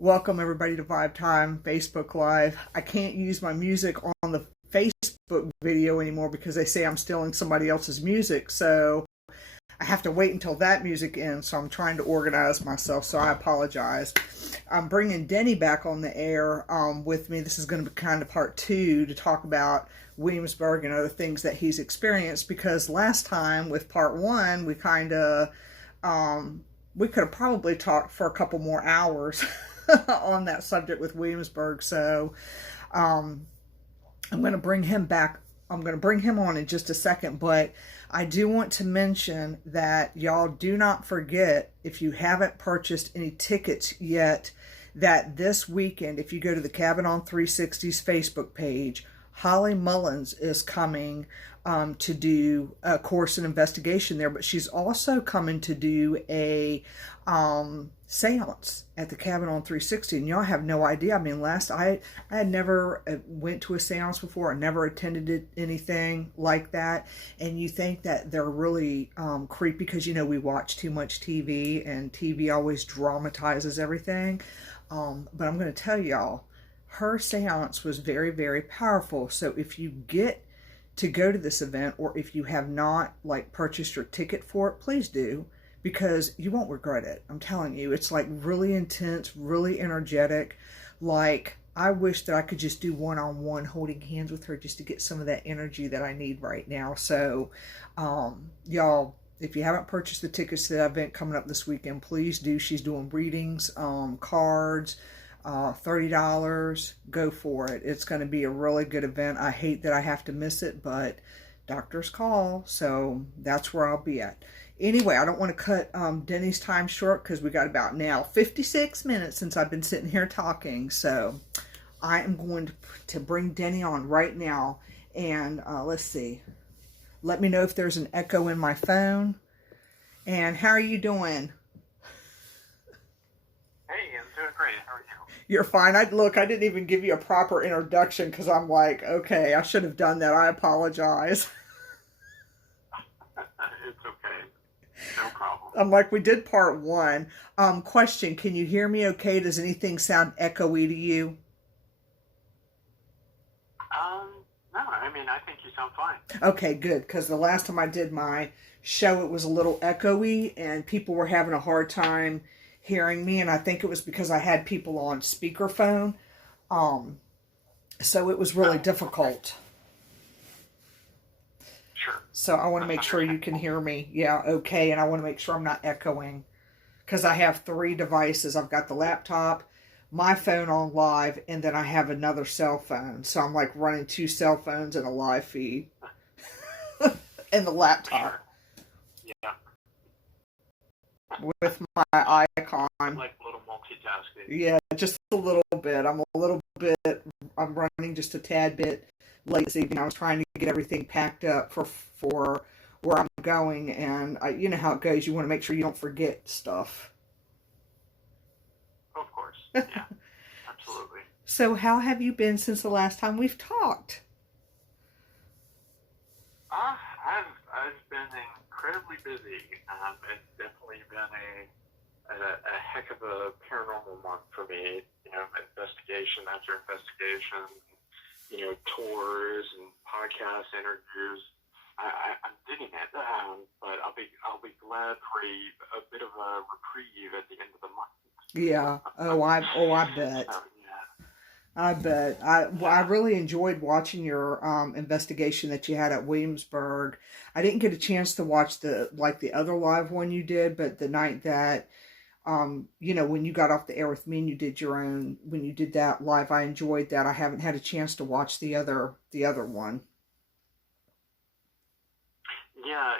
Welcome everybody to Vibe Time Facebook Live. I can't use my music on the Facebook video anymore because they say I'm stealing somebody else's music. So I have to wait until that music ends. So I'm trying to organize myself. So I apologize. I'm bringing Denny back on the air with me. This is going to be kind of part two to talk about Williamsburg and other things that he's experienced. Because last time with part one, we kind of we could have probably talked for a couple more hours on that subject with Williamsburg. So I'm going to bring him back. I'm going to bring him on in just a second, but I do want to mention that y'all do not forget, if you haven't purchased any tickets yet, that this weekend, if you go to the Cabin on 360's Facebook page, Holly Mullins is coming to do a course in investigation there, but she's also coming to do a seance at the Cabin on 360, and y'all have no idea. I mean, I had never went to a seance before. I never attended anything like that, and you think that they're really creepy because, you know, we watch too much TV, and TV always dramatizes everything, but I'm going to tell y'all, her seance was very, very powerful. So if you get to go to this event, or if you have not purchased your ticket for it, please do, because you won't regret it. I'm telling you, it's like really intense, really energetic. Like, I wish that I could just do one-on-one holding hands with her just to get some of that energy that I need right now. So y'all, if you haven't purchased the tickets to that event coming up this weekend, please do. She's doing readings, cards, $30. Go for it. It's going to be a really good event. I hate that I have to miss it, but doctors call, so that's where I'll be at. Anyway, I don't want to cut Denny's time short because we got about now 56 minutes since I've been sitting here talking. So I am going to bring Denny on right now, and let's see. Let me know if there's an echo in my phone. And how are you doing? Hey, I'm doing great. How are you? You're fine. I didn't even give you a proper introduction because I'm like, okay, I should have done that. I apologize. It's okay. No problem. I'm like, we did part one. Question, can you hear me okay? Does anything sound echoey to you? No, I mean, I think you sound fine. Okay, good. Because the last time I did my show, it was a little echoey and people were having a hard time hearing me, and I think it was because I had people on speakerphone, so it was really difficult. Sure. So I want to make sure you can hear me, okay, and I want to make sure I'm not echoing, because I have three devices. I've got the laptop, my phone on live, and then I have another cell phone, so I'm like running two cell phones and a live feed, and the laptop. Sure. Yeah. With my icon. Like a little multitasking. Yeah, just a little bit. I'm running just a tad bit late this evening. I was trying to get everything packed up for where I'm going, and you know how it goes. You want to make sure you don't forget stuff. Of course. Yeah. Absolutely. So how have you been since the last time we've talked? I've been incredibly busy. It's definitely been a heck of a paranormal month for me. You know, investigation after investigation, you know, tours and podcast interviews. I'm digging it, but I'll be glad for a bit of a reprieve at the end of the month. Yeah. I bet. Yeah. I bet. I really enjoyed watching your investigation that you had at Williamsburg. I didn't get a chance to watch the other live one you did, but the night that you know, when you got off the air with me and you did when you did that live, I enjoyed that. I haven't had a chance to watch the other one. Yeah,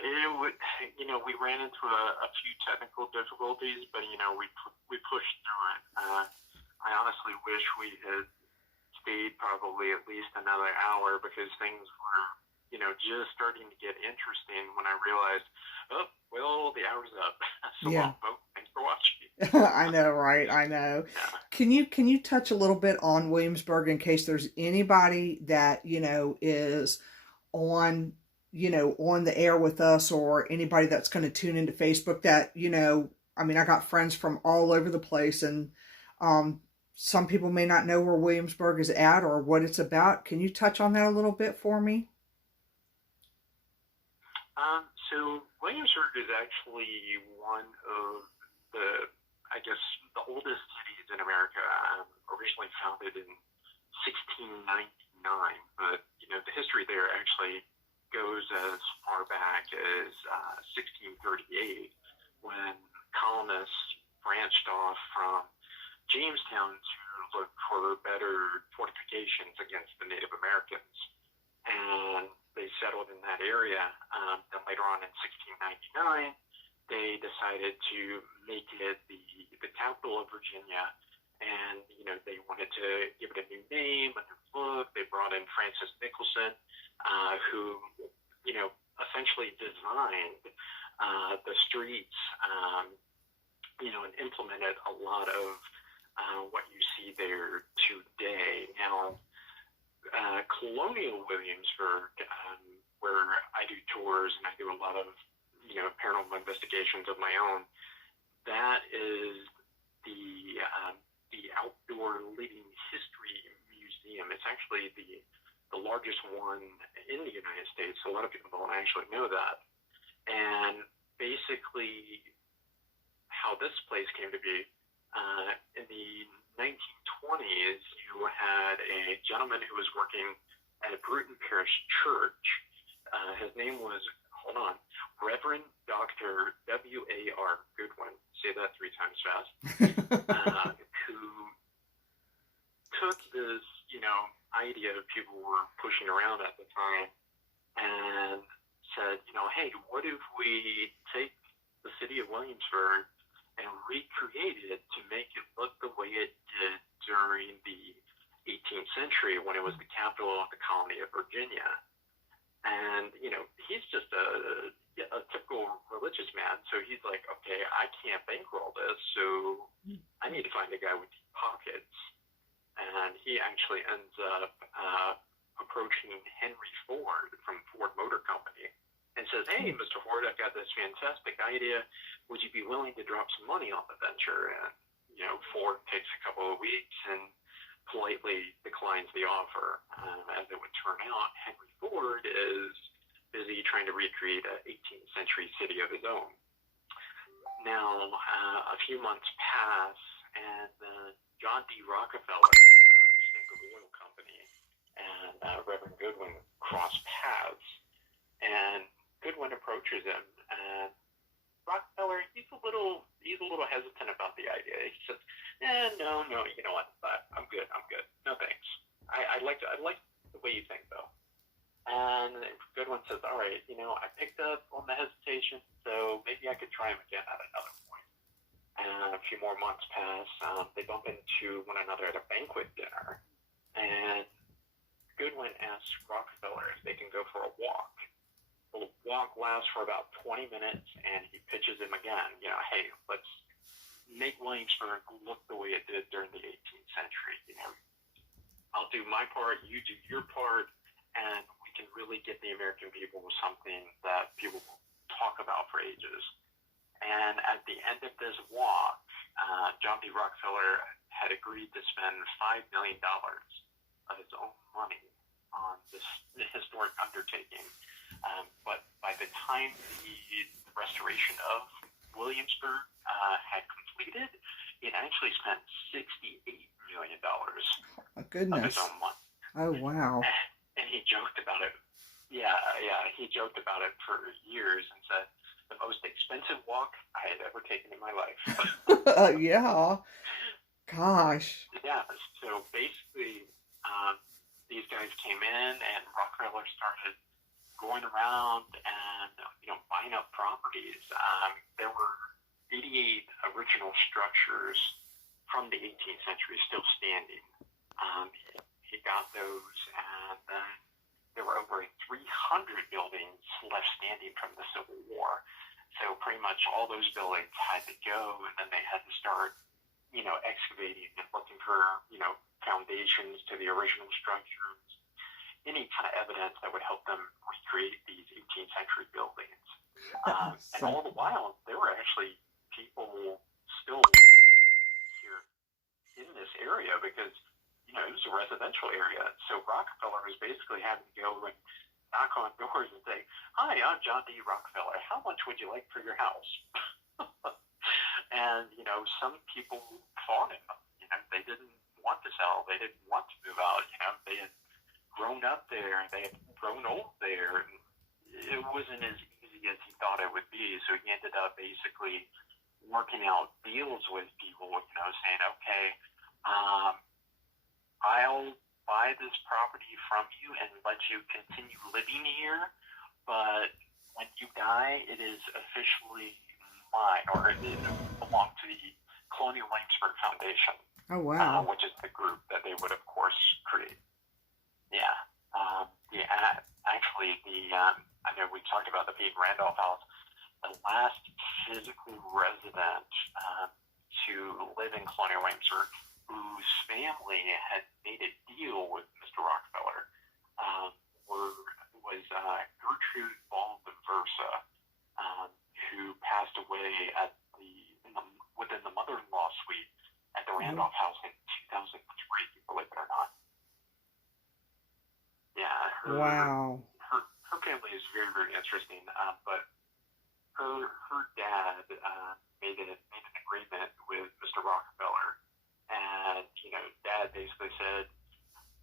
you know, we ran into a few technical difficulties, but you know, we pushed through it. I honestly wish we had stayed probably at least another hour because things were, you know, just starting to get interesting when I realized, oh, well, the hour's up. So, Yeah. thanks for watching. I know, right? I know. Yeah. Can you touch a little bit on Williamsburg in case there's anybody that, you know, is on the air with us, or anybody that's going to tune into Facebook that, you know, I mean, I got friends from all over the place, and Some people may not know where Williamsburg is at or what it's about. Can you touch on that a little bit for me? So Williamsburg is actually one of the, I guess, the oldest cities in America. Originally founded in 1699, but the history there actually goes as far back as 1638, when colonists branched off from Jamestown to look for better fortifications against the Native Americans. And they settled in that area. Then later on in 1699, they decided to make it the capital of Virginia. And, they wanted to give it a new name, a new look. They brought in Francis Nicholson, who, essentially designed the streets, and implemented a lot of what you see there today. Now, colonial Williamsburg, where I do tours and I do a lot of, paranormal investigations of my own, that is the outdoor living history museum. It's actually the largest one in the United States. So a lot of people don't actually know that. And basically, how this place came to be, in the 1920s, you had a gentleman who was working at a Bruton Parish church. His name was, Reverend Dr. W.A.R. Goodwin, say that 3 times fast, who took this, idea people were pushing around at the time and said, hey, what if we take the city of Williamsburg and recreate it to make it look the way it did during the 18th century when it was the capital of the colony of Virginia. And, he's just a typical religious man. So he's like, okay, I can't bankroll this, so I need to find a guy with deep pockets. And he actually ends up approaching Henry Ford from Ford Motor Company and says, hey, Mr. Ford, I've got this fantastic idea. Would you be willing to drop some money on the venture? And, Ford takes a couple of weeks and politely declines the offer. As it would turn out, Henry Ford is busy trying to recreate an 18th century city of his own. Now, a few months pass, and John D. Rockefeller, Standard Oil Company, and Reverend Goodwin cross paths. And Goodwin approaches him, and Rockefeller, he's a little hesitant about the idea. He says, no, you know what? I'm good. No thanks. I like the way you think, though. And Goodwin says, all right, I picked up on the hesitation, so maybe I could try him again at another point. And a few more months pass. They bump into one another at a banquet dinner, and Goodwin asks Rockefeller if they can go for a walk. The walk lasts for about 20 minutes, and he pitches him again. Hey, let's make Williamsburg look the way it did during the 18th century. I'll do my part, you do your part, and we can really get the American people with something that people will talk about for ages. And at the end of this walk, John D. Rockefeller had agreed to spend $5 million of his own money on this historic undertaking. But by the time the restoration of Williamsburg had completed, it actually spent $68 million Oh, goodness. of his own money. Oh, wow. And he joked about it. Yeah, he joked about it for years and said, the most expensive walk I had ever taken in my life. Yeah. Gosh. Yeah, so basically, these guys came in, and Rockefeller started going around and, buying up properties. There were 88 original structures from the 18th century still standing. He got those, and then there were over 300 buildings left standing from the Civil War. So pretty much all those buildings had to go, and then they had to start, excavating and looking for, foundations to the original structures, any kind of evidence that would help them recreate these 18th century buildings. And all the while, there were actually people still living here in this area because, it was a residential area. So Rockefeller was basically having to go and knock on doors and say, "Hi, I'm John D. Rockefeller. How much would you like for your house?" And, some people fought him. They didn't want to sell. They didn't want to move out. They had grown up there and they had grown old there. And it wasn't as easy as he thought it would be. So he ended up basically working out deals with people, saying, "Okay, I'll buy this property from you and let you continue living here, but when you die, it is officially mine, or it belongs to the Colonial Williamsburg Foundation." Oh, wow. Which is the group that they would, of course, create. Yeah. Actually, I know we talked about the Pete Randolph house. The last physical resident to live in Colonial Williamsburg, whose family had made a deal with Mr. Rockefeller, was Gertrude Ball Versa, who passed away within the mother-in-law suite at the Randolph House in 2003, believe it or not. Yeah. Wow. Her family is very, very interesting, but her dad made an agreement with Mr. Rockefeller, and Dad basically said,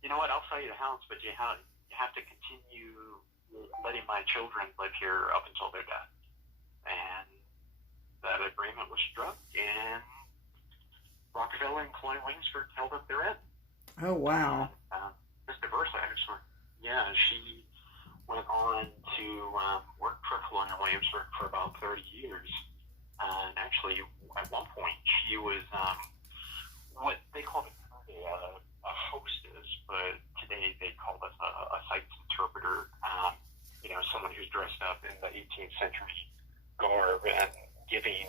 "You know what? I'll sell you the house, but you have to continue letting my children live here up until they're dead." And that agreement was struck, and Rockefeller and Colonial Williamsburg held up their end. Oh, wow. Mr. Versa, actually, she went on to work for Colonial Williamsburg for about 30 years. And actually, at one point, she was what they called a hostess, but today they call us a sites interpreter. Someone who's dressed up in the 18th century garb and giving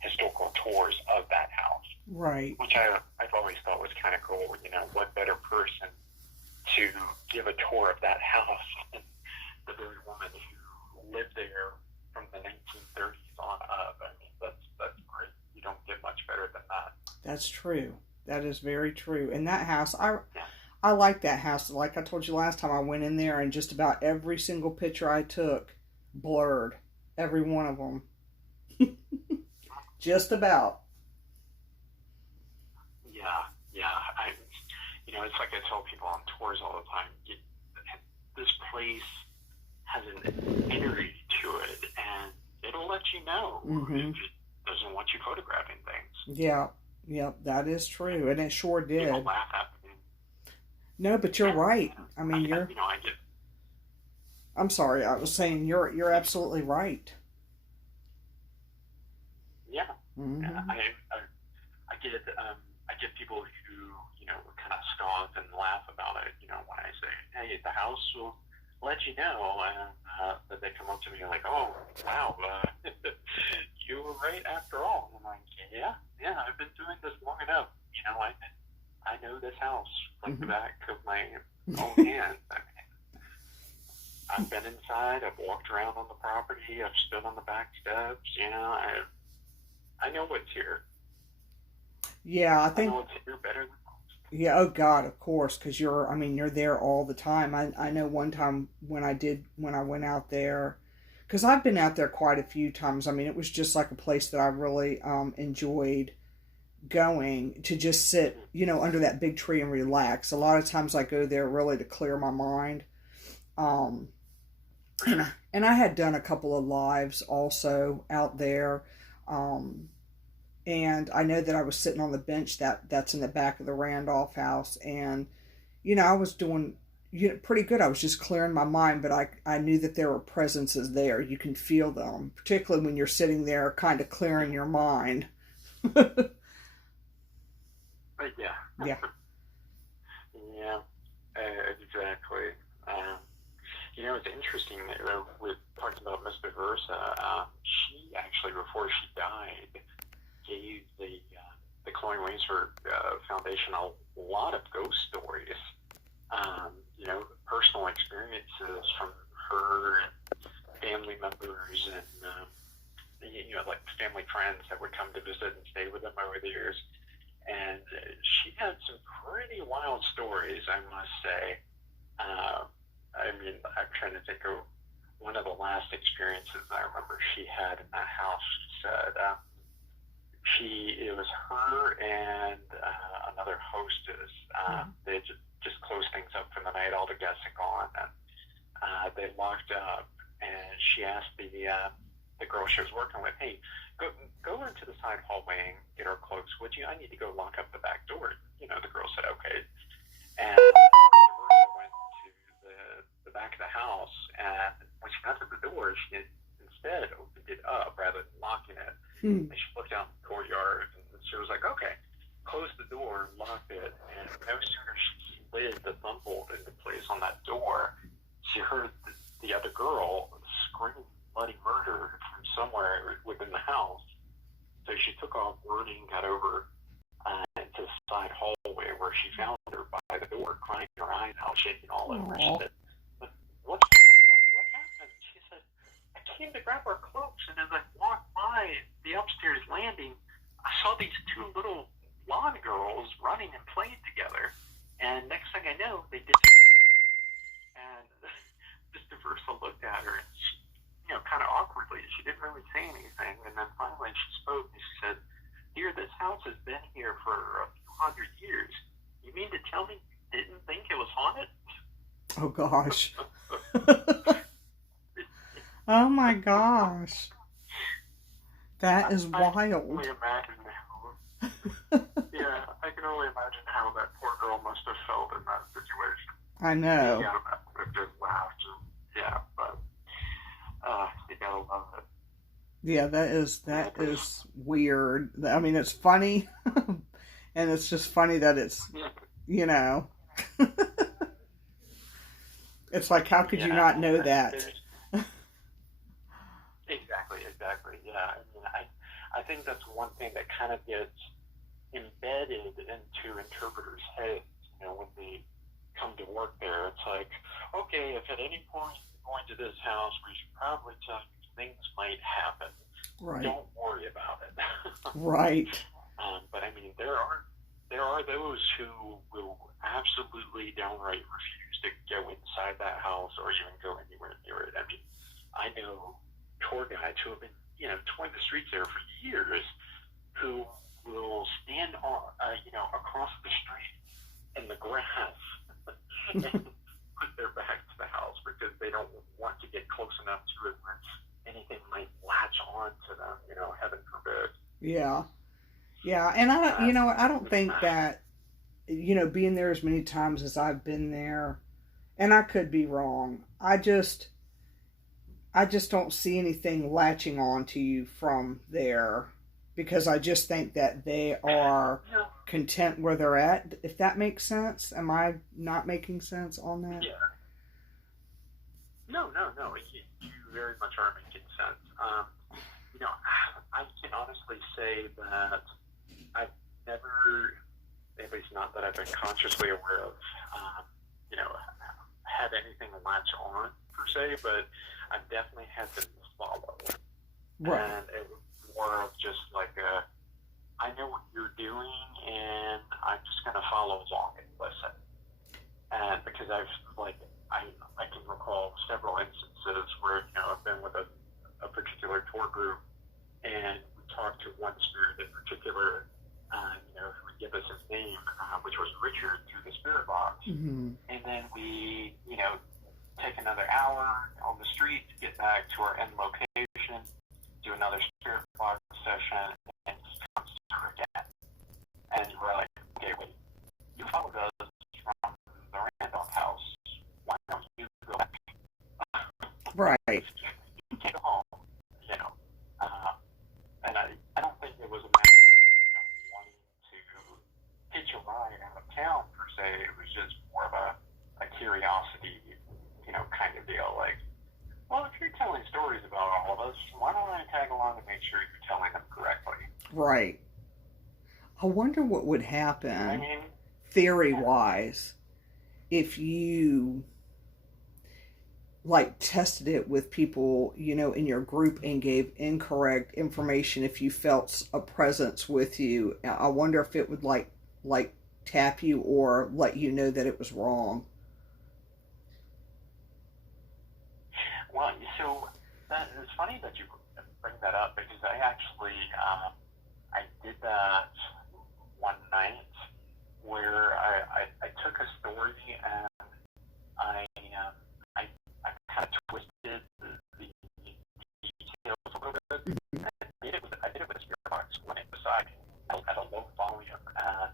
historical tours of that house. Right. Which I've always thought was kind of cool. What better person to give a tour of that house than the very woman who lived there from the 1930s on up. I mean, that's great. You don't get much better than that. That's true. That is very true. And that house, I like that house. Like I told you last time, I went in there and just about every single picture I took blurred. Every one of them. Just about. Yeah. It's like I tell people on tours all the time. This place has an energy to it, and it'll let you know if it doesn't want you photographing things. Yeah, that is true, and it sure did. People laugh at me. No, but you're right. I mean, I'm sorry. I was saying you're absolutely right. Yeah. Mm-hmm. I get people who kind of scoff and laugh about it. When I say, "Hey, the house will let you know," and that they come up to me like, "Oh, wow, you were right after all." And I'm like, "Yeah, I've been doing this long enough. I know this house like the back of my own hand. I've been inside. I've walked around on the property. I've stood on the back steps. I know what's here." Yeah, I think. I know what's here better than most. Yeah, oh God, of course, because you're there all the time. I know one time when I went out there, because I've been out there quite a few times. I mean, it was just like a place that I really enjoyed going to just sit, under that big tree and relax. A lot of times I go there really to clear my mind. And I had done a couple of lives also out there. And I know that I was sitting on the bench that's in the back of the Randolph house, and I was doing pretty good. I was just clearing my mind, but I knew that there were presences there. You can feel them, particularly when you're sitting there kind of clearing your mind. Yeah. Yeah. Yeah, exactly. It's interesting with talking about Mr. Versa. She actually, before she died, gave the Colonial Williamsburg Foundation a lot of ghost stories. Personal experiences from her family members and like family friends that would come to visit and stay with them over the years. And she had some pretty wild stories, I must say. I mean, I'm trying to think of one of the last experiences I remember she had in that house. She said it was her and another hostess. They just closed things up for the night. All the guests had gone, and they locked up. And she asked the girl she was working with, "Hey, go into the side hallway and get our cloaks, would you? I need to go lock up the back door." The girl said, "Okay." And went to the back of the house, and when she got to the door, she instead opened it up rather than locking it. And she looked out in the courtyard, and she was like, "Okay," closed the door, locked it, and no sooner she slid the thumb bolt into place on that door, she heard the other girl scream bloody murder from somewhere within the house. So she took off running, got over into the side hallway where she found her by the door, crying her eyes out, shaking all over. She said, "What's wrong? What happened?" She said, "I came to grab our cloaks, and as I walked by the upstairs landing, I saw these two little blonde girls running and playing together, and next thing I know, they disappeared." And Mr. Versa looked at her, and she, kind of awkwardly, she didn't really say anything. And then finally she spoke, and she said, "Dear, this house has been here for a few hundred years. You mean to tell me you didn't think it was haunted?" Oh, gosh. Oh, my gosh. That is wild. I can only imagine I can only imagine how that poor girl must have felt in that situation. I know. Yeah, I just laughed. But you gotta love it. Yeah, that is weird. I mean, it's funny, and it's just funny that it's, it's like, how could you not know that? Exactly. Yeah, I mean, I think that's one thing that kind of gets embedded into interpreters' heads, when they come to work there. It's like, okay, if at any point you're going to this house, we should probably tell you things might happen. Right. Don't worry about it. Right. But I mean, there are those who will absolutely downright refuse to go inside that house or even go anywhere near it. I mean, I know tour guides who have been, touring the streets there for years, who will stand on, across the street in the grass and put their back to the house because they don't want to get close enough to it where anything might latch on to them, heaven forbid. Yeah. And I don't think that, being there as many times as I've been there, and I could be wrong, I just don't see anything latching on to you from there, because I just think that they are content where they're at, if that makes sense. Am I not making sense on that? Yeah. No. You very much are making sense. I can honestly say that I've never, at least not that I've been consciously aware of, had anything latch on per se, but I've definitely had them follow. Right. And it was more of just like I know what you're doing, and I'm just going to follow along and listen. And because I can recall several instances where, I've been with a particular tour group, and we talked to one spirit in particular, who would give us his name, which was Richard, through the spirit box. Mm-hmm. And then we, take another hour on the street to get back to our end location, do another spirit box session, and come to her again. And we're like, okay, wait, you followed us from the Randolph house. Why don't you go back? Right. You came home, and I don't think it was a matter of wanting to hitch a ride out of town per se. It was just more of a curiosity, kind of deal. Like, well, if you're telling stories about all of us, why don't I tag along and make sure you're telling them correctly? Right. I wonder what would happen, theory-wise, if you like tested it with people, in your group and gave incorrect information if you felt a presence with you. I wonder if it would like tap you or let you know that it was wrong. Well, so it's funny that you bring that up because I actually I did that one night where I took a story and I kind of twisted the details a little bit. I did it with a spirit box when it was at a low volume, and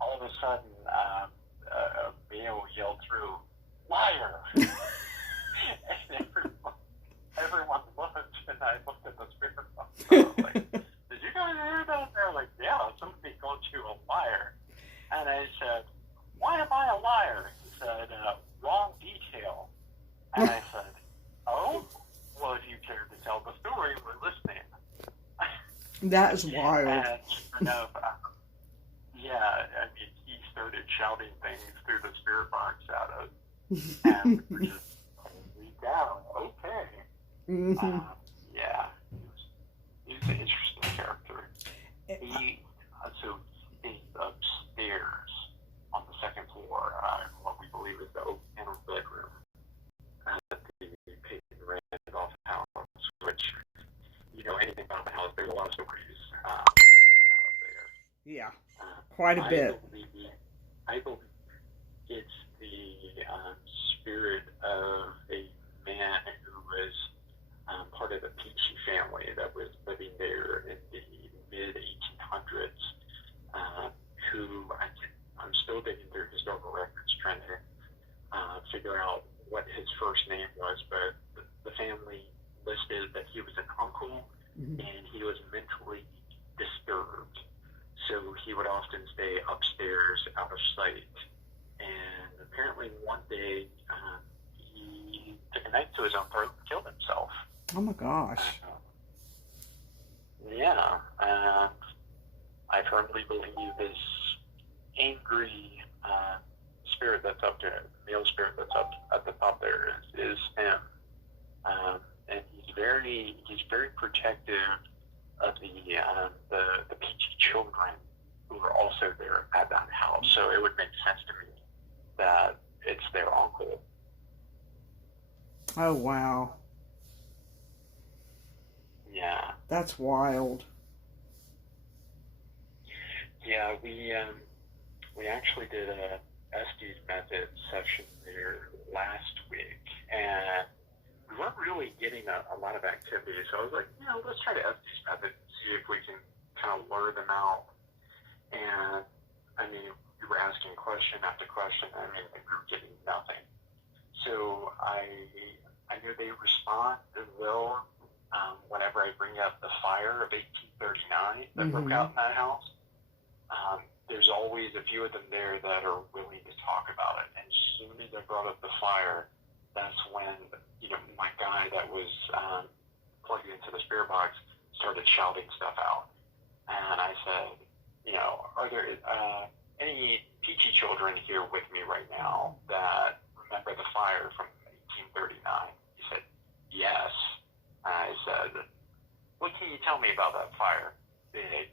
all of a sudden a male yelled through, "Liar!" And everyone looked, and I looked at the spirit box. And I was like, "Did you guys hear that?" They're like, "Yeah, somebody called you a liar." And I said, "Why am I a liar?" He said, "Wrong detail." And I said, "Oh, well, if you care to tell the story, we're listening." That is wild. And sure enough, yeah, I mean, he started shouting things through the spirit box at us, and we just freaked out. Okay. Mm-hmm. Yeah, he was an interesting character. He so stayed upstairs on the second floor, what we believe is the open panel bedroom at the Peyton Randolph house, which, anything about the house, there's a lot of stories that come out of there. Yeah, quite a bit. I believe it's the spirit of a man who was part of the Peachy family that was living there in the mid-1800s, who I'm still digging through historical records trying to figure out what his first name was, but the family listed that he was an uncle, and he was mentally disturbed. So he would often stay upstairs out of sight. And apparently one day he took a knife to his own throat and killed himself. Oh my gosh. Yeah, and I firmly believe this angry spirit that's up there, male spirit that's up at the top there is him. And he's very protective of the Peachy children who are also there at that house. So it would make sense to me that it's their uncle. Oh wow. Yeah. That's wild. Yeah, we actually did a Estes method session there last week, and we weren't really getting a lot of activity. So I was like, let's try the Estes method and see if we can kind of lure them out. And I mean, we were asking question after question. I mean, we were getting nothing. So I know they respond as well whenever I bring up the fire of 1839 that broke out in that house. There's always a few of them there that are willing to talk about it. And as soon as I brought up the fire, that's when, my guy that was plugged into the spirit box started shouting stuff out. And I said, are there any Peachy children here with me right now that remember the fire from 1839? He said, yes. And I said, what can you tell me about that fire? Big.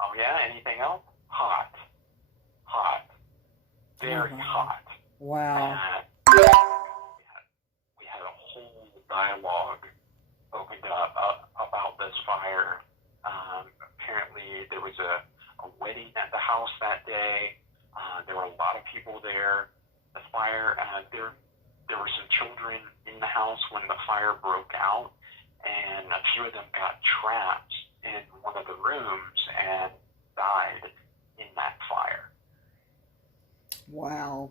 Oh yeah, anything else? Hot. Very hot. Wow. And we had a whole dialogue opened up about this fire. Apparently there was a wedding at the house that day. There were a lot of people there. The fire, there were some children in the house when the fire broke out, and a few of them got trapped in one of the rooms and died in that fire. Wow.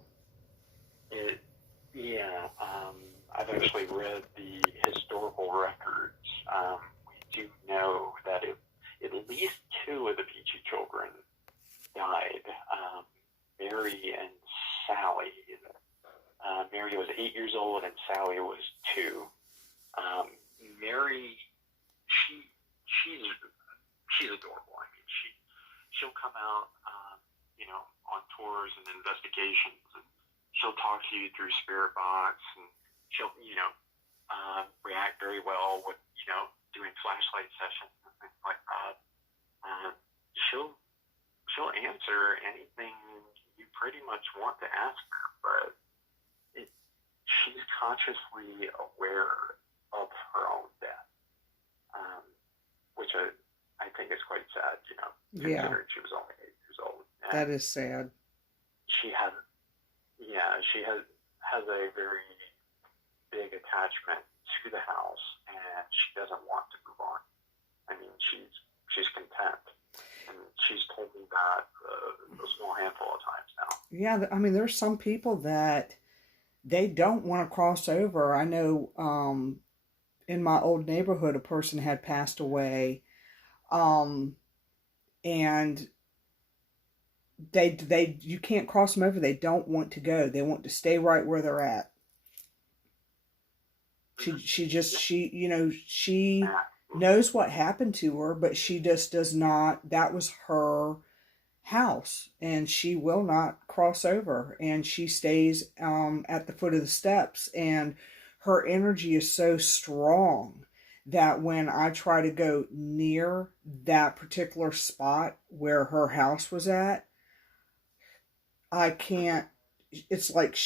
I've actually read the historical records. We do know that at least two of the Peachy children died. Mary and Sally. Mary was 8 years old and Sally was 2. Mary, she's adorable. I mean, she'll come out, on tours and investigations, and she'll talk to you through Spirit Box, and she'll, react very well with, doing flashlight sessions and things like that. She'll answer anything you pretty much want to ask her, but she's consciously aware of her own death, which I think is quite sad, considering she was only 8 years old. And that is sad. She has a very big attachment to the house, and she doesn't want to move on. I mean, she's content, and she's told me that a small handful of times now. Yeah, I mean, there's some people that they don't want to cross over. I know in my old neighborhood, a person had passed away, and they you can't cross them over. They don't want to go. They want to stay right where they're at. She knows what happened to her, but she just does not. That was her house, and she will not cross over, and she stays at the foot of the steps, and her energy is so strong that when I try to go near that particular spot where her house was at, I can't. It's like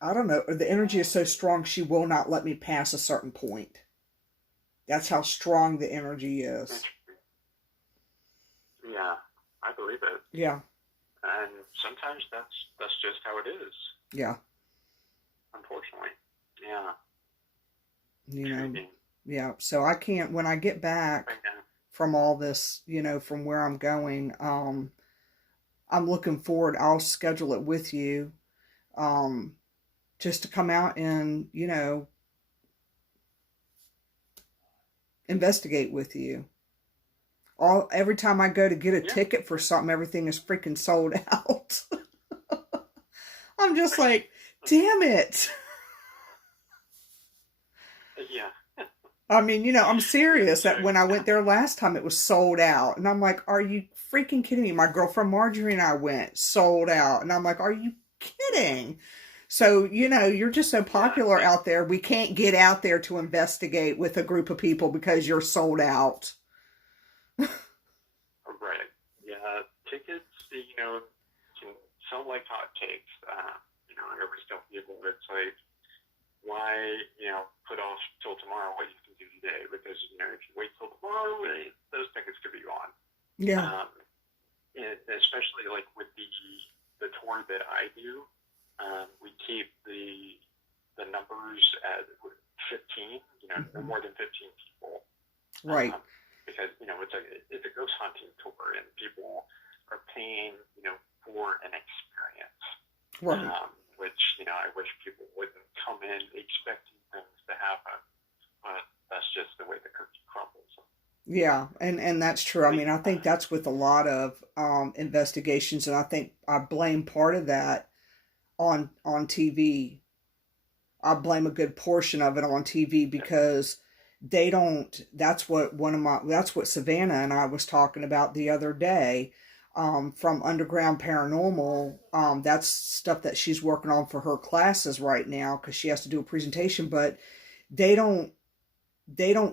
I don't know, the energy is so strong she will not let me pass a certain point. That's how strong the energy is. Yeah, I believe it. Yeah. And sometimes that's just how it is. Yeah. Unfortunately. Yeah. Yeah. So I can't, when I get back from all this, from where I'm going, I'm looking forward. I'll schedule it with you, just to come out and, investigate with you. Every time I go to get a ticket for something, everything is freaking sold out. I'm just like, damn it. Yeah. I mean, I'm serious that when I went there last time, it was sold out. And I'm like, are you freaking kidding me? My girlfriend Marjorie and I went, sold out. And I'm like, are you kidding? So, you're just so popular out there. We can't get out there to investigate with a group of people because you're sold out. Right. Yeah. Tickets, can sell like hotcakes. I always tell people, it's like, why, put off till tomorrow what you can do today? Because, if you wait till tomorrow, those tickets could be gone. Yeah. And especially like with the tour that I do, we keep the numbers at 15, no more than 15 people. Right. Because, it's a ghost hunting tour, and people are paying, for an experience. Right. Which, I wish people wouldn't come in expecting things to happen. But that's just the way the cookie crumbles. Yeah, and that's true. I mean, I think that's with a lot of investigations, and I think I blame part of that on TV. I blame a good portion of it on TV because they don't. That's what Savannah and I was talking about the other day. From Underground Paranormal, that's stuff that she's working on for her classes right now because she has to do a presentation, but they don't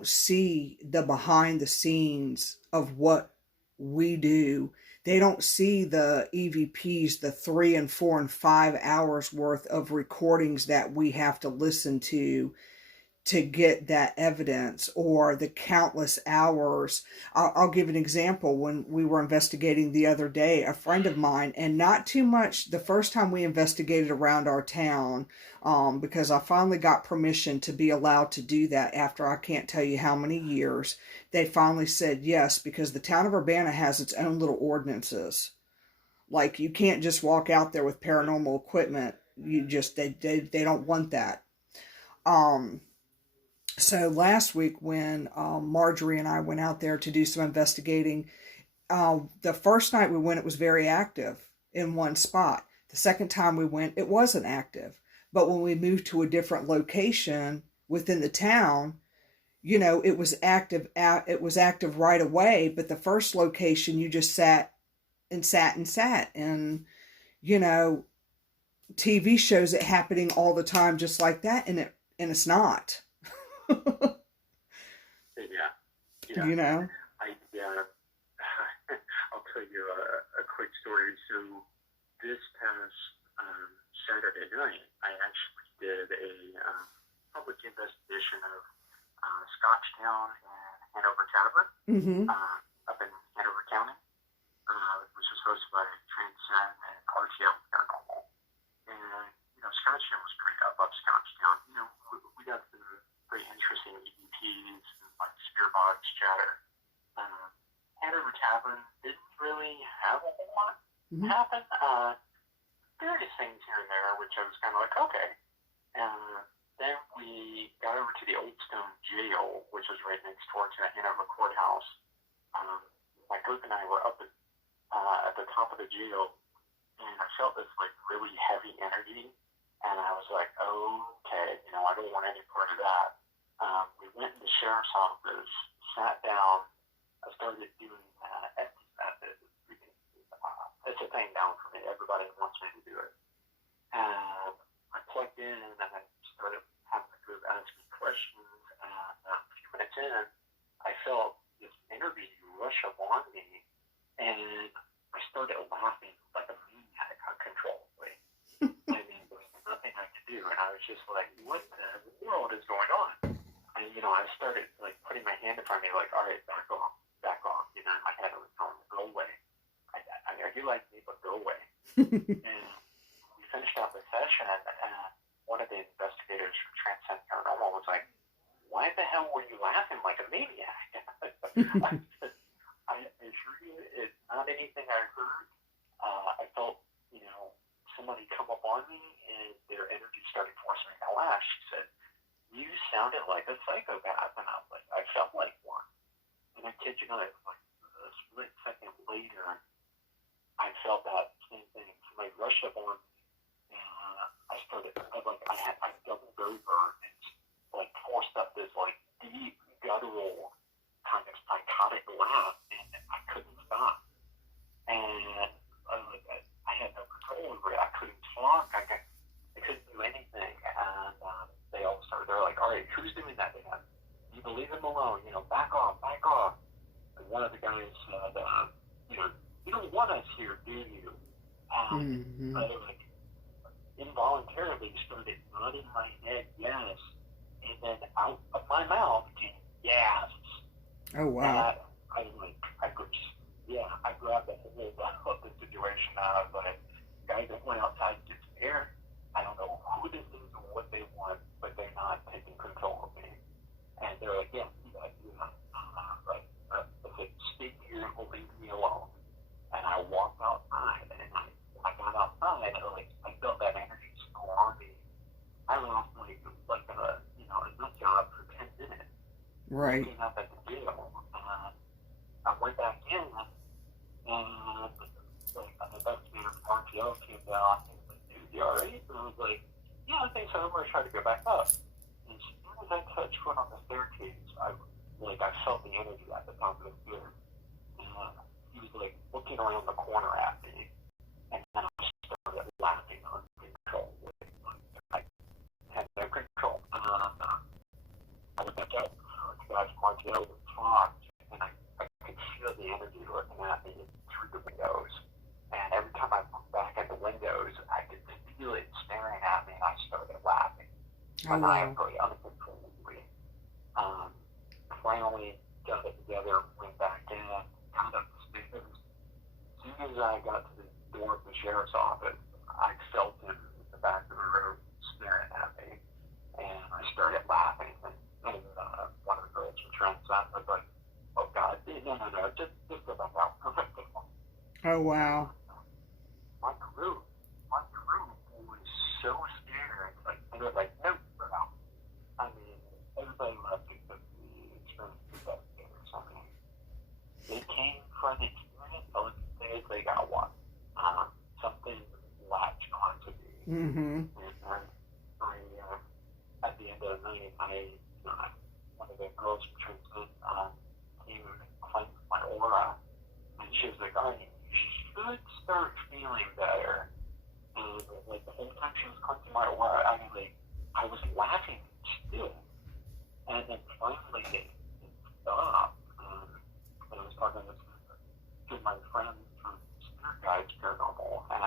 see the behind the scenes of what we do. They don't see the EVPs, the 3 and 4 and 5 hours worth of recordings that we have to listen to get that evidence, or the countless hours. I'll give an example. When we were investigating the other day, a friend of mine, and not too much, the first time we investigated around our town, because I finally got permission to be allowed to do that after I can't tell you how many years, they finally said yes, because the town of Urbana has its own little ordinances. Like, you can't just walk out there with paranormal equipment. They don't want that. So last week when Marjorie and I went out there to do some investigating, the first night we went, it was very active in one spot. The second time we went, it wasn't active. But when we moved to a different location within the town, it was active. It was active right away. But the first location, you just sat. And, TV shows it happening all the time, just like that, and it's not. Yeah, yeah. You know. I'll tell you a quick story. So this past Saturday night, I actually did a public investigation of Scotchtown and Hanover Tavern Mm-hmm. up in Hanover County, which was hosted by Transcend and RTL Paranormal. And, Scotchtown was great up Scotchtown. We got some pretty interesting EVPs and like spirit box chatter. Hanover Tavern didn't really have a whole lot happen. Various things here and there, which I was kind of like, okay. Then we got over to the Old Stone Jail, which was right next door to the Hanover Courthouse. My group and I were up at the top of the jail, and I felt this like really heavy energy, and I was like, okay, I don't want any part of that. We went in the sheriff's office, sat down. I started doing empty methods. It's a thing down for me. Everybody wants me to do it. And I plugged in and I started having the group ask me questions. And a few minutes in, I felt this energy rush up on me, and I started laughing like a maniac uncontrollably. I mean, there was nothing I could do, and I was just like, what the world is going on? And, I started like putting my hand in front of me, like, all right, back off. In my head, I was telling me, go away. I do like me, but go away. And we finished out the session, and one of the investigators from Transcend Paranormal was like, why the hell were you laughing like a maniac? I said, I assure you, it's not anything I heard. I felt, somebody come up on me, and their energy started forcing me to laugh. She said, you sounded like a psychopath. And I was like, I felt like one. And I kid you not, it was like a split second later, I felt that same thing. Somebody rushed up on me, and I doubled over and like forced up this like deep guttural kind of psychotic laugh, and I couldn't stop. And I had no control over it. I couldn't talk. I couldn't do anything. And they all started. They're like, all right, who's doing that? You believe him alone. Back off. And one of the guys said, you don't want us here, do you? I like involuntarily started nodding my head yes, and then out of my mouth came yes. Oh wow! I grabbed the whole of the situation. I was like, guys, I went outside to get some air. I don't know who this is or what they want, but they're not taking control of me. And they're like, yeah, right. I said, stay here or leave me alone. And I walked outside, and I got outside, and I felt that energy still on me. I lost like a nut job for 10 minutes. Right. Came up at the jail. I went back in, and an investigator from RTO came down. He was like, dude, you alright? And I was like, yeah, I think so. I'm going to try to go back up. And as soon as I touched foot on the staircase, I felt the energy at the top of the stairs. And he was like looking around the corner at me, and then I started laughing uncontrollably. I had no control. I went back up. The guys from RTO talked, and I could feel the energy looking at me through the windows. And every time I looked back at the windows, I could feel it staring at me, and I started laughing. Maniacally, uncontrollably. Finally got it together, went back in, got up the stairs. As soon as I got to the door of the sheriff's office, I felt him in the back of the room staring at me, and I started laughing. And one of the girls from Transcend was like, "Oh God, no, just go back out." Oh wow! My crew was so scared. Like they were like, "No, we're out." I mean, everybody left except the experienced investigators. I mean, they came for the experience. I would say they got one. Something latched onto me. Mm-hmm. And I at the end of the night, one of the girls from Transcend came and cleansed my aura, and she was like, "All right, you should start feeling better." And and like the whole time she was cleansing my aura, I was laughing still, and then finally it stopped. And I was talking to my friends from Spirit Guides Paranormal, and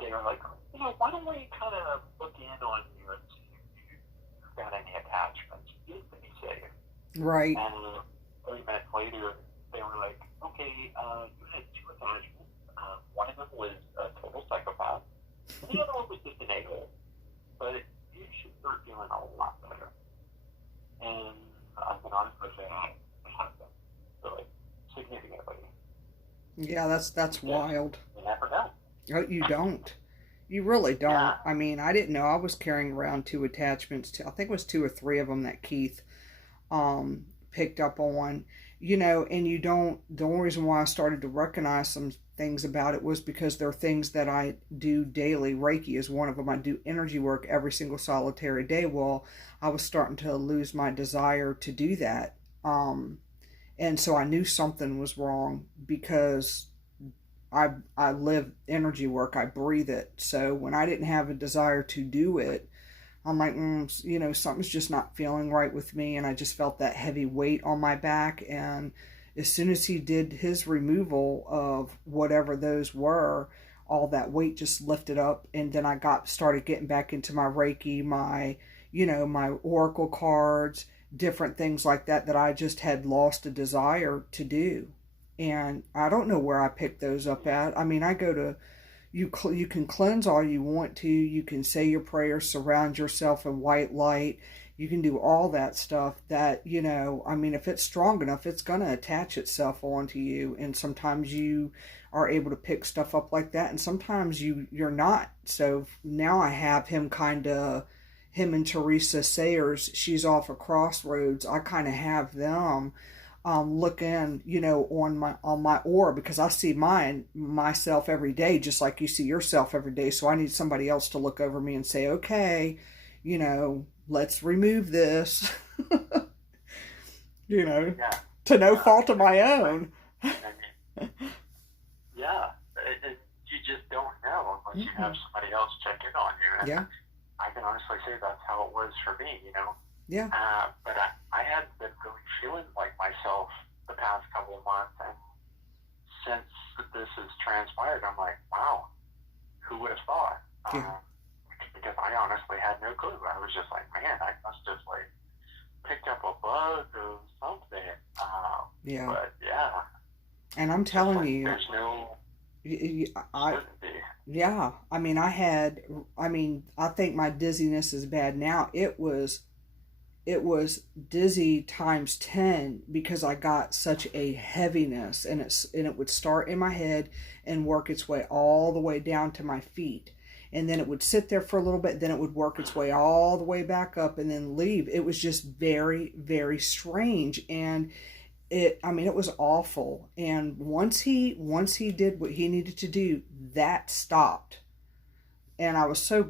they were like, why don't we kind of look in on you and see if you've got any attachments, just to be safe. Right. And 30 minutes later, they were like, okay, you had 2 attachments. One of them was a total psychopath, and the other one was just an a-hole. But you should start feeling a lot better. And I can honestly say I have them, really, significantly. Yeah, that's wild. You never know. Oh, you don't. You really don't. Yeah. I mean, I didn't know. I was carrying around 2 attachments. I think it was 2 or 3 of them that Keith picked up on. And you don't. The only reason why I started to recognize some things about it was because there are things that I do daily. Reiki is one of them. I do energy work every single solitary day. Well, I was starting to lose my desire to do that. And so I knew something was wrong because I live energy work. I breathe it. So when I didn't have a desire to do it, I'm like, something's just not feeling right with me. And I just felt that heavy weight on my back. And as soon as he did his removal of whatever those were, all that weight just lifted up. And then I started getting back into my Reiki, my Oracle cards, different things like that I just had lost a desire to do. And I don't know where I picked those up at. I mean, I go to, you can cleanse all you want to. You can say your prayers, surround yourself in white light. You can do all that stuff that, if it's strong enough, it's going to attach itself onto you. And sometimes you are able to pick stuff up like that. And sometimes you're not. So now I have him and Teresa Sayers, she's off a Crossroads. I kind of have them looking, on my aura, because I see myself every day, just like you see yourself every day. So I need somebody else to look over me and say, okay, let's remove this, Yeah. to no fault of my own. Yeah, you just don't know unless you have somebody else check in on you. And Yeah. I can honestly say that's how it was for me, Yeah. But I hadn't been really feeling like myself the past couple of months, and since this has transpired, I'm like, wow, who would have thought? Yeah. Because I honestly had no clue. I was just like, man, I must have picked up a bug or something. Yeah. But yeah. And I'm telling you, there's no certainty. Yeah. I think my dizziness is bad now. It was dizzy times 10 because I got such a heaviness, and it would start in my head and work its way all the way down to my feet. And then it would sit there for a little bit, then it would work its way all the way back up and then leave. It was just very, very strange. And it was awful. And once he did what he needed to do, that stopped. And I was so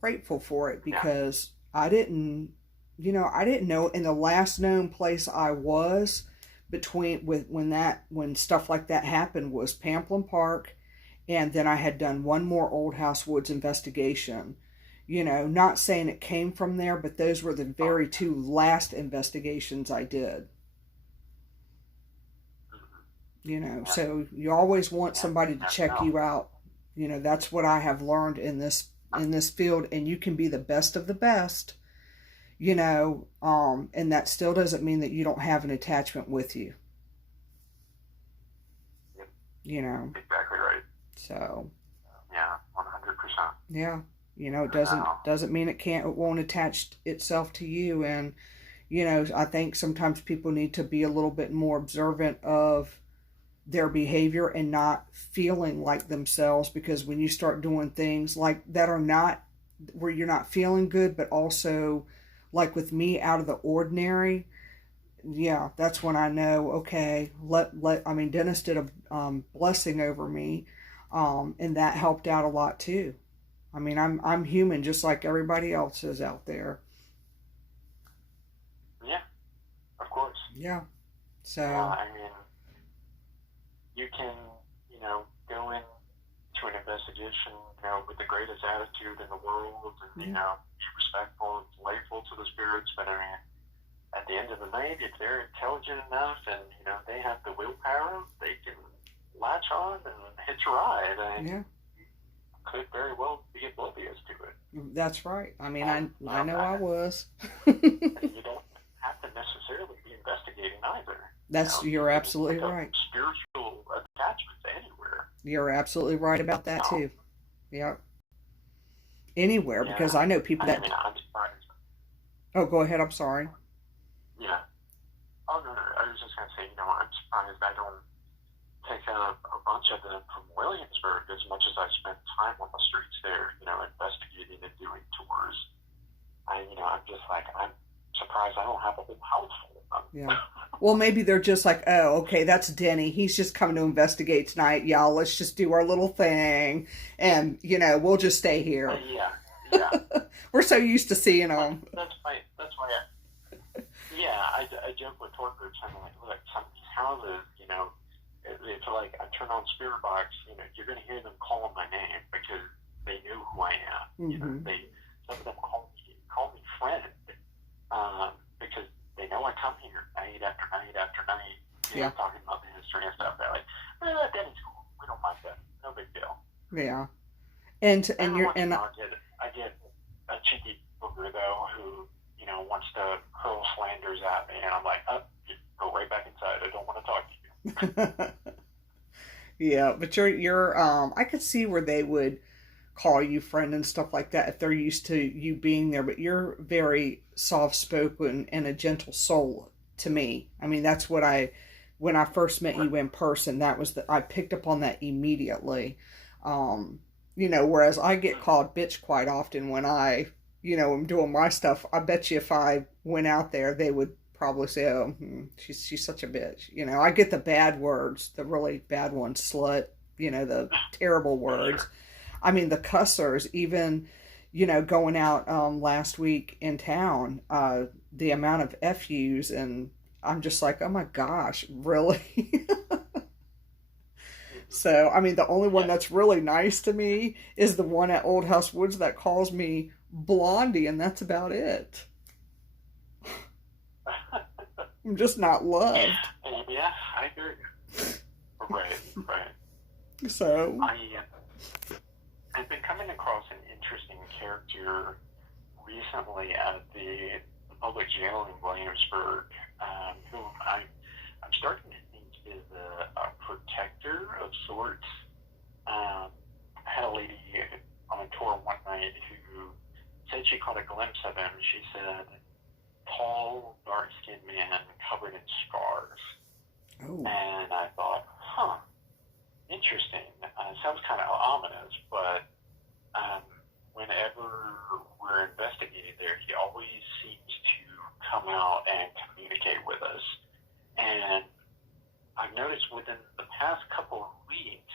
grateful for it, because I didn't know. In the last known place I was when stuff like that happened was Pamplin Park. And then I had done one more Old House Woods investigation. Not saying it came from there, but those were the very 2 last investigations I did. So you always want somebody to check you out. That's what I have learned in this field. And you can be the best of the best, and that still doesn't mean that you don't have an attachment with you. Exactly right. So. Yeah, 100%. Yeah. It doesn't mean it won't attach itself to you. And, I think sometimes people need to be a little bit more observant of their behavior and not feeling like themselves, because when you start doing things like that are not where you're not feeling good, but also like with me, out of the ordinary, yeah, that's when I know, okay, Dennis did a blessing over me, and that helped out a lot too. I'm human just like everybody else is out there. Yeah, of course. Yeah. So. You can, go into an investigation investigation, with the greatest attitude in the world, and, be respectful and delightful to the spirits. But I mean, at the end of the night, if they're intelligent enough and, they have the willpower, they can latch on and hitch a ride. Could very well be oblivious to it. That's right. I mean, I know I was. And you don't have to necessarily be investigating either. You're absolutely right. Spiritual attachments anywhere. You're absolutely right about that too. Yeah. Anywhere, because I know people that. I mean, I'm surprised. Oh, go ahead. I'm sorry. Yeah. Oh no. I was just gonna say, I'm surprised I don't pick up a bunch of them from Williamsburg as much as I spent time on the streets there, investigating and doing tours. I'm just like, I'm surprised I don't have a whole house full of them. Yeah. Well, maybe they're just like, oh, okay, that's Denny. He's just coming to investigate tonight, y'all. Let's just do our little thing, and we'll just stay here. Yeah. We're so used to seeing them. That's why. I joke with tour groups. I'm like, look, some of these houses, it's like I turn on Spirit Box, you're going to hear them calling my name because they know who I am. Mm-hmm. Some of them call me friend, because they know I come here night after night after night, talking about the history and stuff. They're like, Denny's cool. We don't mind that. No big deal. Yeah. I get a cheeky booger though who wants to hurl slanders at me, and I'm like, go right back inside. I don't want to talk to you. Yeah, but you're I could see where they would call you friend and stuff like that if they're used to you being there, but you're very soft-spoken and a gentle soul to me. I mean, that's what when I first met you in person, I picked up on that immediately. Whereas I get called bitch quite often when I, am doing my stuff. I bet you if I went out there, they would probably say, oh, she's such a bitch. I get the bad words, the really bad ones, slut, the terrible words. I mean, the cussers, even, going out last week in town, the amount of FUs, and I'm just like, oh my gosh, really? So, I mean, the only one that's really nice to me is the one at Old House Woods that calls me Blondie, and that's about it. I'm just not loved. Yeah, I agree. Right. So, I've been coming across an interesting character recently at the public jail in Williamsburg, whom I'm starting to think is a protector of sorts. I had a lady on a tour one night who said she caught a glimpse of him. She said, tall, dark-skinned man covered in scars. Oh. And I thought, interesting. Sounds kind of ominous, but whenever we're investigating there, he always seems to come out and communicate with us. And I've noticed within the past couple of weeks,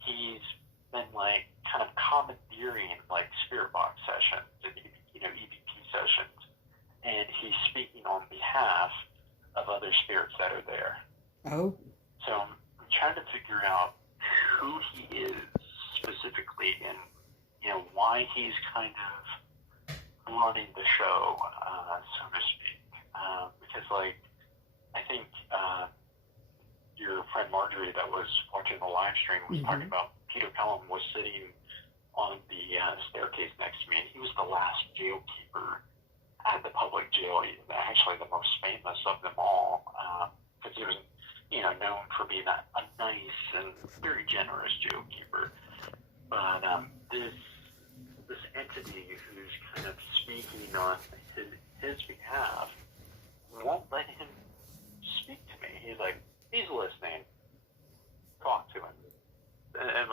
he's been kind of commandeering spirit box sessions and EVP sessions, and he's speaking on behalf of other spirits that are there. Oh. So I'm trying to figure out who he is specifically, and why he's kind of running the show, so to speak. Because I think your friend Marjorie that was watching the live stream was talking about Peter Pelham was sitting on the staircase next to me, and he was the last jail keeper at the public jail. He's actually the most famous of them all, because he was known for being a nice and very generous jail keeper. But this entity who's kind of speaking on his behalf won't let him speak to me. He's listening. Talk to him. And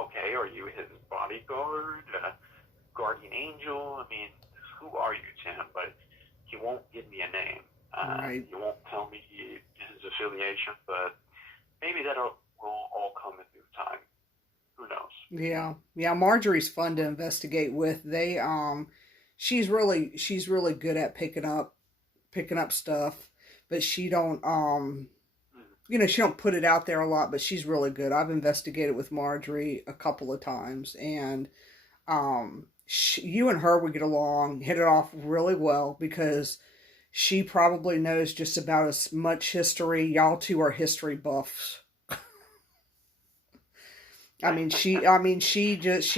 okay, are you his bodyguard, guardian angel? I mean, who are you to him? But he won't give me a name. Right. He won't tell me his affiliation, but maybe that will all come in due time. Who knows? Yeah. Marjorie's fun to investigate with. She's really good at picking up stuff, but she don't. you know, she don't put it out there a lot, but she's really good. I've investigated with Marjorie a couple of times, and you and her would get along, hit it off really well, because she probably knows just about as much history. Y'all two are history buffs. she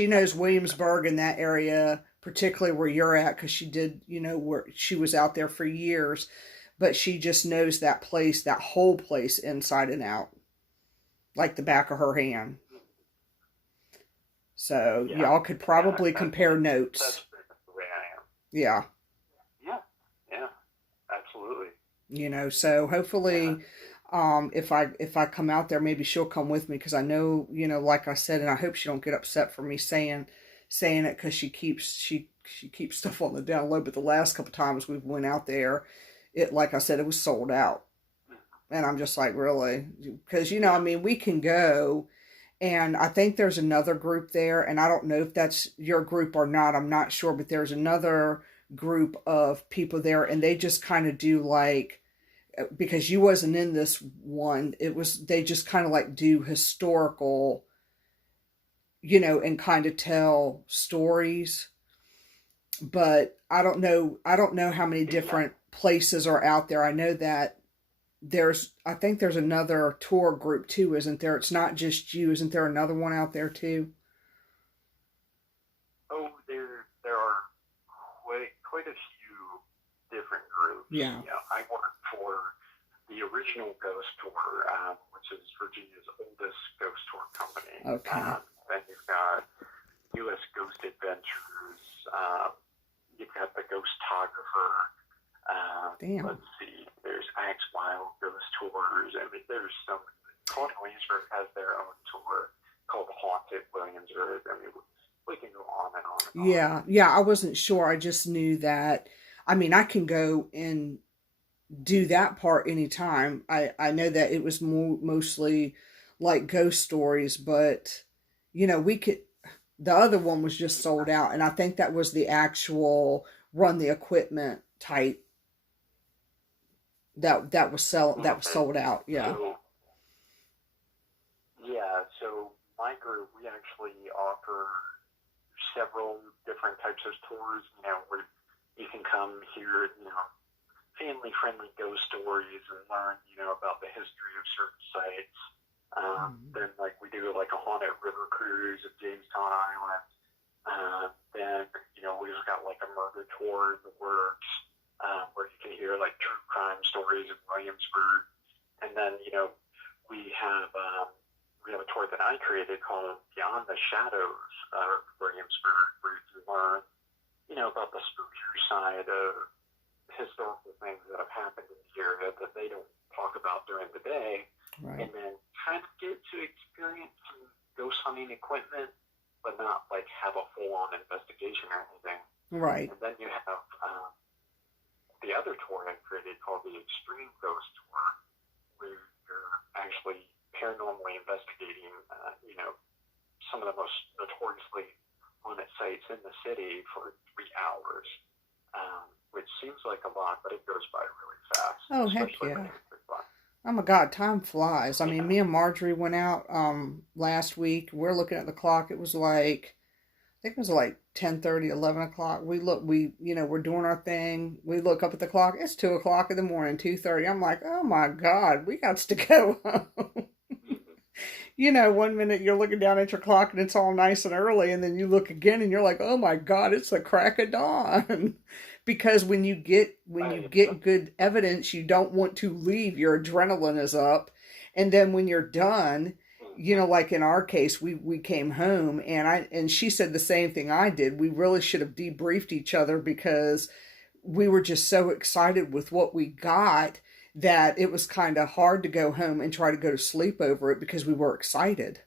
knows Williamsburg and that area, particularly where you're at, because she did, you know, where she was out there for years, but she just knows that place, that whole place, inside and out, like the back of her hand. So y'all could probably compare notes. That's the way I am. Yeah. Yeah, absolutely. You know, so hopefully, if I come out there, maybe she'll come with me, because I know, you know, like I said, and I hope she don't get upset for me saying it, because she keeps stuff on the down low. But the last couple times we went out there, it, like I said, it was sold out, and I'm just like, really? Because, you know, I mean, we can go. And I think there's another group there, and I don't know if that's your group or not. I'm not sure, but there's another group of people there, and they just kind of do like, because you wasn't in this one, they just kind of like do historical, you know, and kind of tell stories. But I don't know how many different places are out there. I know that I think there's another tour group too, isn't there? It's not just you. Isn't there another one out there too? Oh, there are quite a few different groups. Yeah. You know, I work for the original ghost tour, which is Virginia's oldest ghost tour company. Okay. Then you've got U.S. Ghost Adventures. You've got the Ghostographer. Damn. Let's see. There's Axe Wild Ghost Tours. I mean, there's some. Williamsburg has their own tour called Haunted Williamsburg. I mean, we can go on and on and on. Yeah. I wasn't sure. I just knew that. I mean, I can go and do that part anytime. I know that it was mostly like ghost stories, but you know, the other one was just sold out, and I think that was the actual run the equipment type that was sold out. Yeah. So my group, we actually offer several different types of tours, you know, where you can come hear, you know, family-friendly ghost stories and learn, you know, about the history of certain sites. Then, like, we do, like, a haunted river cruise at Jamestown Island. Then, you know, we've got, like, a murder tour in the works, where you can hear, like, true crime stories in Williamsburg. And then, you know, we have a tour that I created called Beyond the Shadows of Williamsburg, where you can learn, you know, about the spookier side of historical things that have happened in the area that they don't talk about during the day. Right. And then kind of get to experience some ghost hunting equipment, but not like have a full-on investigation or anything. Right. And then you have the other tour I created called the Extreme Ghost Tour, where you're actually paranormally investigating, you know, some of the most notoriously haunted sites in the city for 3 hours, which seems like a lot, but it goes by really fast. Oh, heck yeah. Oh my God, time flies. I mean, me and Marjorie went out last week. We're looking at the clock. It was like, I think it was like 10:30, 11 o'clock. You know, we're doing our thing. We look up at the clock. It's 2 o'clock in the morning, 2:30. I'm like, oh my God, we got to go home. You know, one minute you're looking down at your clock and it's all nice and early, and then you look again and you're like, oh my God, it's the crack of dawn. Because when you get good evidence, you don't want to leave. Your adrenaline is up. And then when you're done, you know, like in our case, we came home, and she said the same thing I did. We really should have debriefed each other, because we were just so excited with what we got that it was kind of hard to go home and try to go to sleep over it, because we were excited.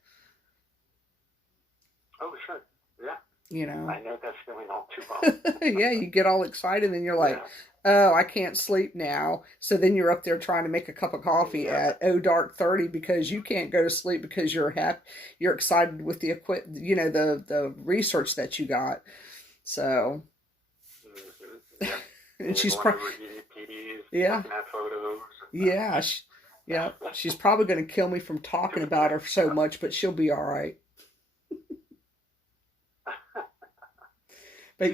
Oh, sure. Yeah. You know. I know that feeling all too well. Yeah, you get all excited and you're like, oh, I can't sleep now. So then you're up there trying to make a cup of coffee at dark 30, because you can't go to sleep because you're excited with the you know, the research that you got. So. Mm-hmm. Yeah. And she's probably. Yeah. Looking at photos. Yeah, she's probably going to kill me from talking about her so much, but she'll be all right. But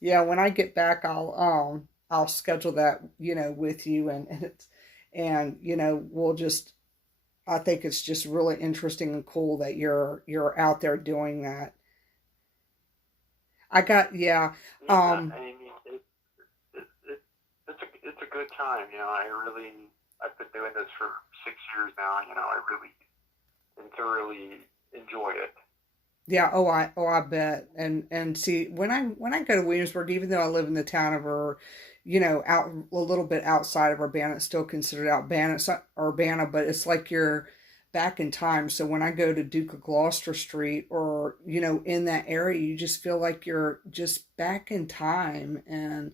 when I get back, I'll schedule that, with you, and we'll just, I think it's just really interesting and cool that you're out there doing that. I got Yeah, I mean, it's a good time. I've been doing this for 6 years now. I really and thoroughly enjoy it. Yeah, I bet. And see, when I go to Williamsburg, even though I live in the town of, or out a little bit outside of Urbana, it's still considered Urbana. It's not Urbana, but it's like you're back in time. So when I go to Duke of Gloucester Street, or in that area, you just feel like you're just back in time. And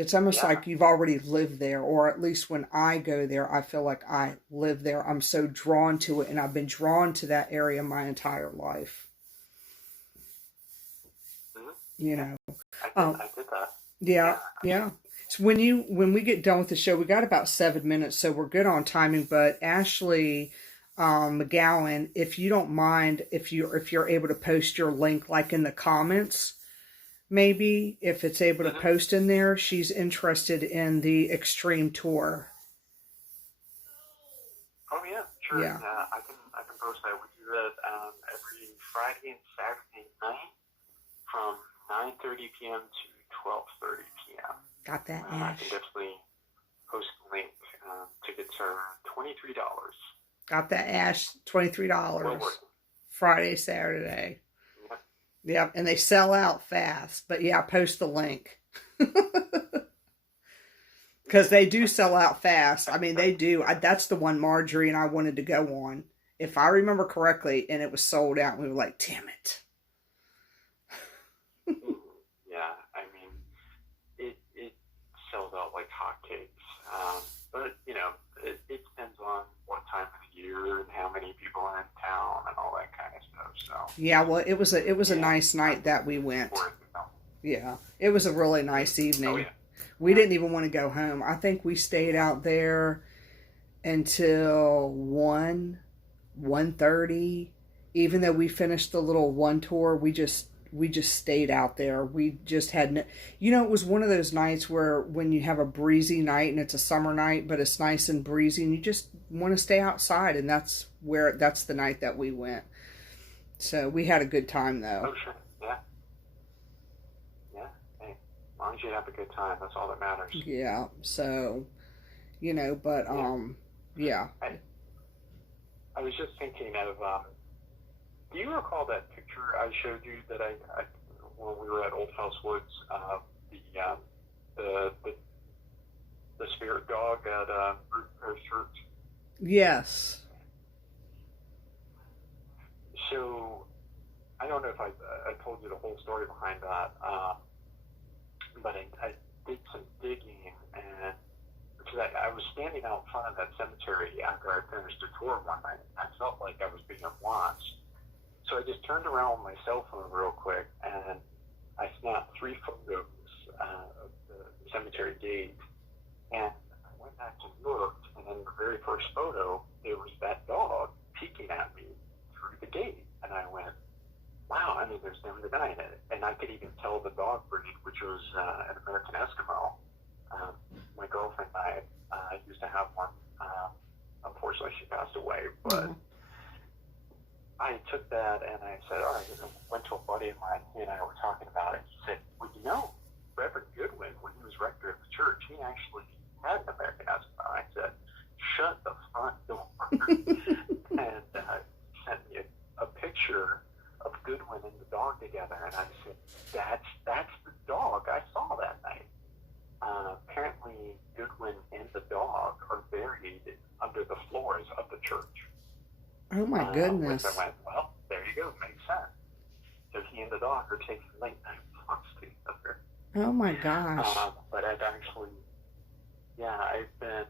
it's almost Yeah. like you've already lived there, or at least when I go there, I feel like I live there. I'm so drawn to it, and I've been drawn to that area my entire life. Mhm. You know. I did that. Yeah, Yeah. yeah. So when we get done with the show, we got about 7 minutes, so we're good on timing. But Ashley McGowan, if you don't mind, if you're able to post your link, like in the comments. Maybe if it's able to Mhm. post in there, she's interested in the extreme tour. Oh yeah, sure. Yeah. I can post that. We do that every Friday and Saturday night from 9:30 p.m. to 12:30 p.m. Got that, I Ash. can definitely post the link. Tickets are $23. Got that, Ash. Well $23. worth it. Friday, Saturday. Yep. Yeah, and they sell out fast. But yeah, post the link. Because they do sell out fast. I mean, they do. That's the one Marjorie and I wanted to go on, if I remember correctly, and it was sold out. And we were like, damn it. Yeah, I mean, it sells out like hotcakes. But it depends on what time of the year and how many people are in town and all that kind of stuff. So Yeah, well, it was a yeah, nice night that we went. worth it, though. Yeah, it was a really nice evening. Oh yeah. We didn't even want to go home. I think we stayed out there until 1:30. Even though we finished the little one tour, we just stayed out there. We just had no, it was one of those nights where when you have a breezy night and it's a summer night, but it's nice and breezy and you just want to stay outside, and that's the night that we went. So we had a good time though. Oh sure. Yeah. Yeah. Hey, as long as you have a good time, that's all that matters. Yeah. So, but yeah. I was just thinking of. Do you recall that picture I showed you that I when we were at Old House Woods? The the spirit dog at Ruth Church. Yes. So I don't know if I told you the whole story behind that, but I did some digging, and because I was standing out front of that cemetery after I finished the tour one night. I felt like I was being watched. So I just turned around with my cell phone real quick, and I snapped 3 photos of the cemetery gate. And I went back and looked, and in the very first photo, there was that dog peeking at me through the gate. And I went, wow, I mean, there's no denying it. And I could even tell the dog breed, which was an American Eskimo. My girlfriend and I used to have one. Unfortunately, she passed away, but I took that and I said, all right, went to a buddy of mine, he and I were talking about it. He said, well, Reverend Goodwin, when he was rector of the church, he actually had an American Eskimo. I said, shut the front door. And he sent me a picture of Goodwin and the dog together, and I said, that's the dog I saw that night. Apparently, Goodwin and the dog are buried under the floors of the church. Oh my goodness. Which I went, well, there you go, makes sense. So he and the dog are taking late night walks together. Oh my gosh. But I've actually, I've been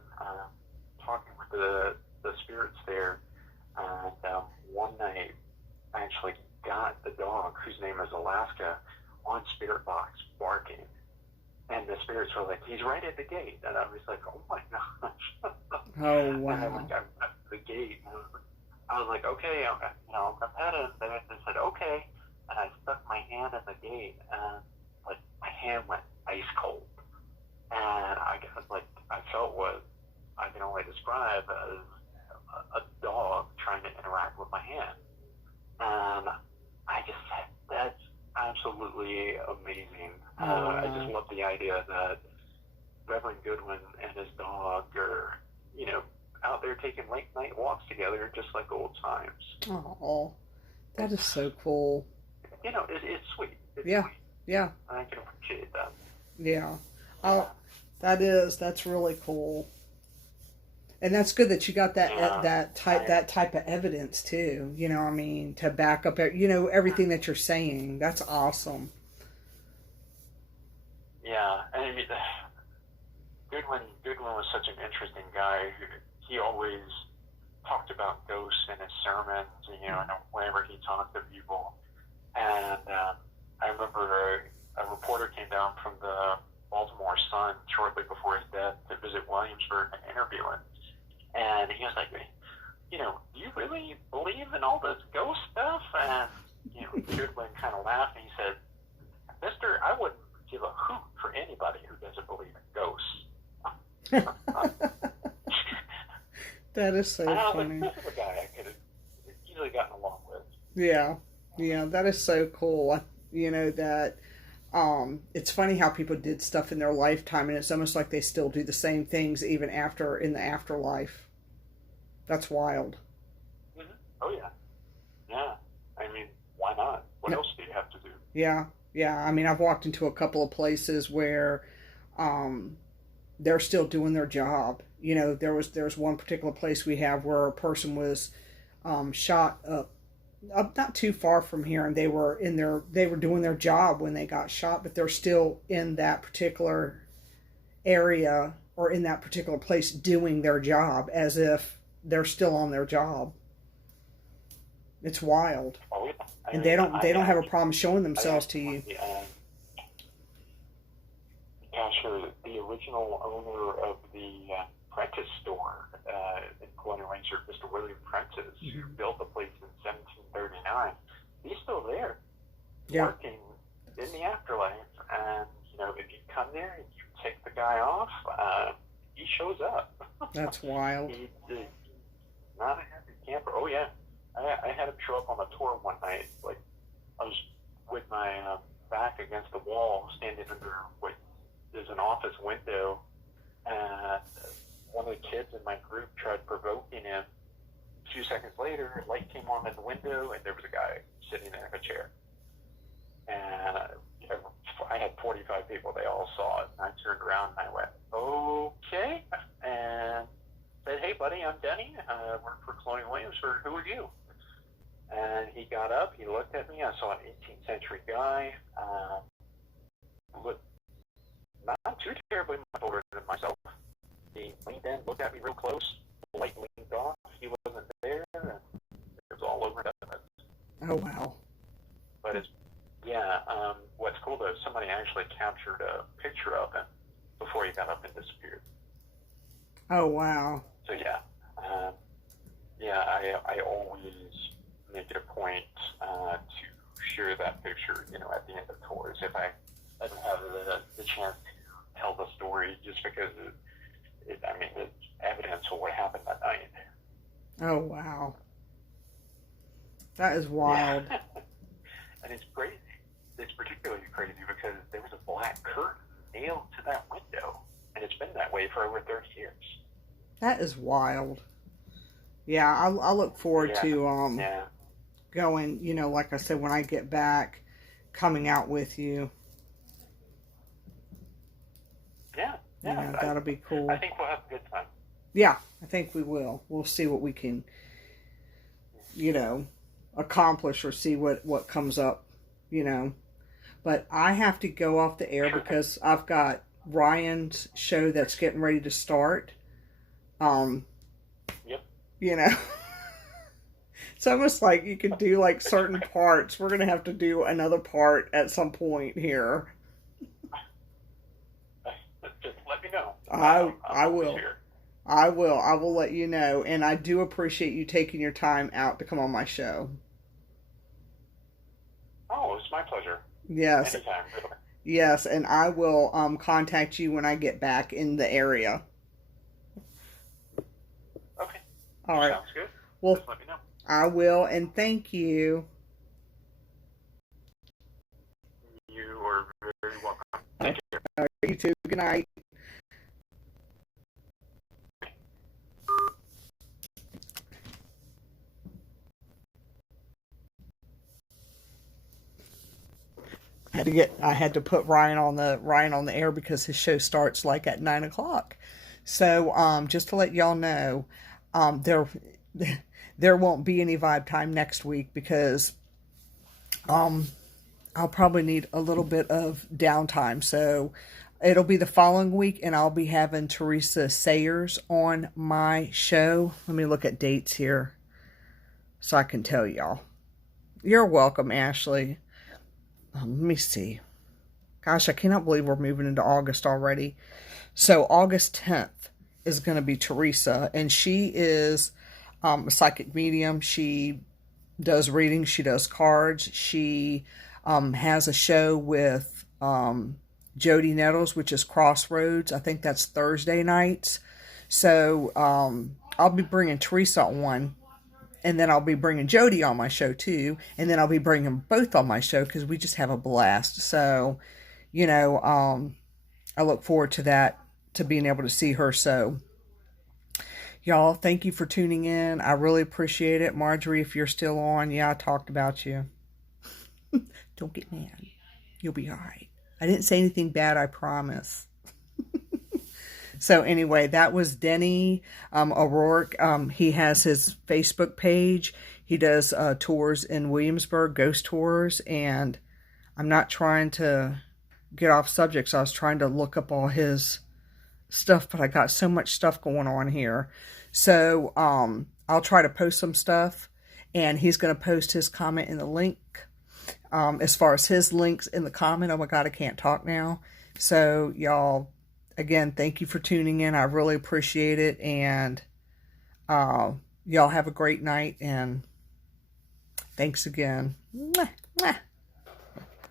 talking with the spirits there, and one night I actually got the dog, whose name is Alaska, on Spirit Box barking. And the spirits were like, he's right at the gate. And I was like, oh my gosh. Oh, And wow. I'm at the gate. And I was like, okay, I'm at it. And I said, okay. And I stuck my hand in the gate, and like my hand went ice cold. And I felt what I can only describe as a dog trying to interact with my hand. And I just said, that's absolutely amazing. I just love the idea that Reverend Goodwin and his dog are, out there taking late night walks together just like old times. Oh, that is so cool. It's sweet. It's Yeah, sweet. yeah. I can appreciate that. Yeah. Oh, that's really cool. And that's good that you got that type of evidence too. To back up everything that you're saying. That's awesome. Yeah, and I mean, Goodwin was such an interesting guy. He always talked about ghosts in his sermons, and whenever he talked to people. And I remember a reporter came down from the Baltimore Sun shortly before his death to visit Williamsburg and interview him. And he was like, do you really believe in all this ghost stuff? And, Goodwin kind of laughed and he said, Mister, I wouldn't give a hoot for anybody who doesn't believe in ghosts. That is so funny. This is a guy I could have easily gotten along with. Yeah, that is so cool. That it's funny how people did stuff in their lifetime, and it's almost like they still do the same things even in the afterlife. That's wild. Mm-hmm. Oh yeah. I mean, why not? What else do you have to do? Yeah. I mean, I've walked into a couple of places where they're still doing their job. There's one particular place we have where a person was shot up not too far from here, and they were doing their job when they got shot, but they're still in that particular area or in that particular place doing their job as if they're still on their job. It's wild. Oh, yeah. And they don't have a problem showing themselves to you. The original owner of the Prentice store in Colonial Windsor, Mr. William Prentice, who built the place in 1739, he's still there, working in the afterlife. And if you come there and you take the guy off, he shows up. That's wild. He's not a happy camper. Oh yeah, I had him show up on the tour one night. Like I was with my back against the wall, standing under what is an office window, and one of the kids in my group tried provoking him. A few seconds later, a light came on in the window, and there was a guy sitting in a chair. And I had 45 people. They all saw it. And I turned around and I went, okay. And said, hey, buddy, I'm Denny. I work for Colonial Williamsburg. Who are you? And he got up. He looked at me. I saw an 18th century guy. Looked not too terribly much older than myself. He leaned in, looked at me real close. The light leaned off. He wasn't there. And it was all over evidence. Oh, wow. But what's cool though is somebody actually captured a picture of him before he got up and disappeared. Oh, wow. So I always make it a point to share that picture, at the end of tours if I don't have the chance to tell the story, just because it's evidence of what happened that night. Oh, wow. That is wild. Yeah. And it's crazy. It's particularly crazy because there was a black curtain nailed to that window, and it's been that way for over 30 years. That is wild. Yeah, I look forward to going, like I said, when I get back, coming out with you. Yeah, that'll be cool. I think we'll have a good time. Yeah, I think we will. We'll see what we can, accomplish or see what comes up, But I have to go off the air because I've got Ryan's show that's getting ready to start. Yep. It's almost like you could do like certain parts. We're going to have to do another part at some point here. I will. Here. I will. I will let you know. And I do appreciate you taking your time out to come on my show. Oh, it's my pleasure. Yes. Anytime. Really. Yes, and I will contact you when I get back in the area. Okay. All right. Sounds good. Well, just let me know. I will, and thank you. You are very welcome. Take care. All right, you too. Good night. I had to put Ryan on the air because his show starts like at 9 o'clock. So just to let y'all know, there won't be any vibe time next week because I'll probably need a little bit of downtime. So it'll be the following week, and I'll be having Teresa Sayers on my show. Let me look at dates here so I can tell y'all. You're welcome, Ashley. Let me see. Gosh, I cannot believe we're moving into August already. So August 10th is going to be Teresa, and she is a psychic medium. She does readings. She does cards. She has a show with Jody Nettles, which is Crossroads. I think that's Thursday nights. So I'll be bringing Teresa on. And then I'll be bringing Jody on my show too. And then I'll be bringing them both on my show because we just have a blast. So, I look forward to that, to being able to see her. So, y'all, thank you for tuning in. I really appreciate it. Marjorie, if you're still on, yeah, I talked about you. Don't get mad. You'll be all right. I didn't say anything bad, I promise. So anyway, that was Denny O'Rourke. He has his Facebook page. He does tours in Williamsburg, ghost tours. And I'm not trying to get off subject, so I was trying to look up all his stuff, but I got so much stuff going on here. So I'll try to post some stuff, and he's going to post his comment in the link. As far as his links in the comment, oh my God, I can't talk now. So y'all, again, thank you for tuning in. I really appreciate it. And y'all have a great night. And thanks again. Mwah, mwah.